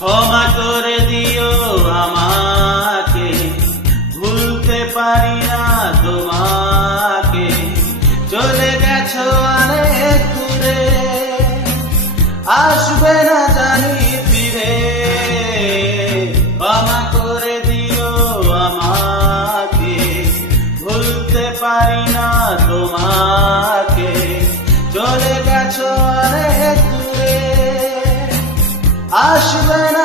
ক্ষমা করে দিও আমাকে। ভুলতে পারি না তোমাকে। চলে গেছো অনেক দূরে। আসবে না জানি করে দিও পারি না তোমাকে। চলে গেছো আসবে না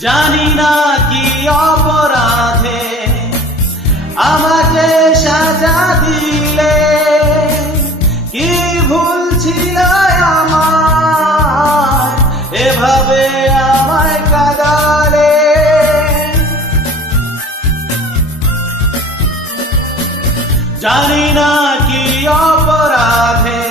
জানি না কি অপরাধে আমাকে সাজা দিলে। কি ভুল ছিল আমার? এভাবে আমায় কাদালে। জানি না কি অপরাধে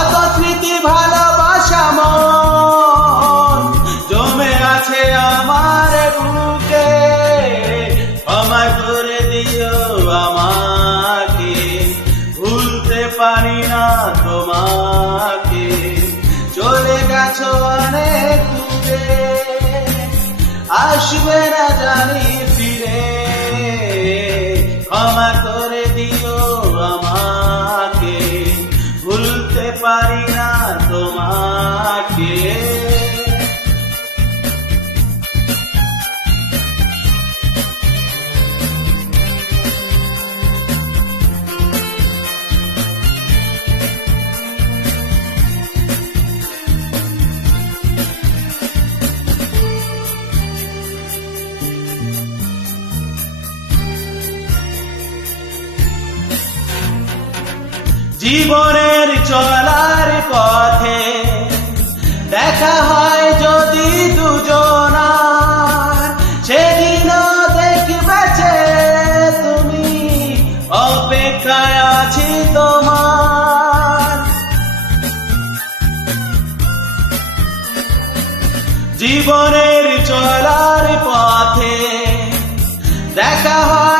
কত স্মৃতি ভালোবাসা মন জমে আছে আমার বুকে। করে দিও আমাকে। ভুলতে পারি না তোমাকে। চলে গেছো অনেক আসবে না জানি জীবনের চলার পথে। দেখা হয় যদি দুজনার, সেদিনও দেখবেছে তুমি অপেক্ষায় আছি তোমার। জীবনের চলার পথে দেখা হয়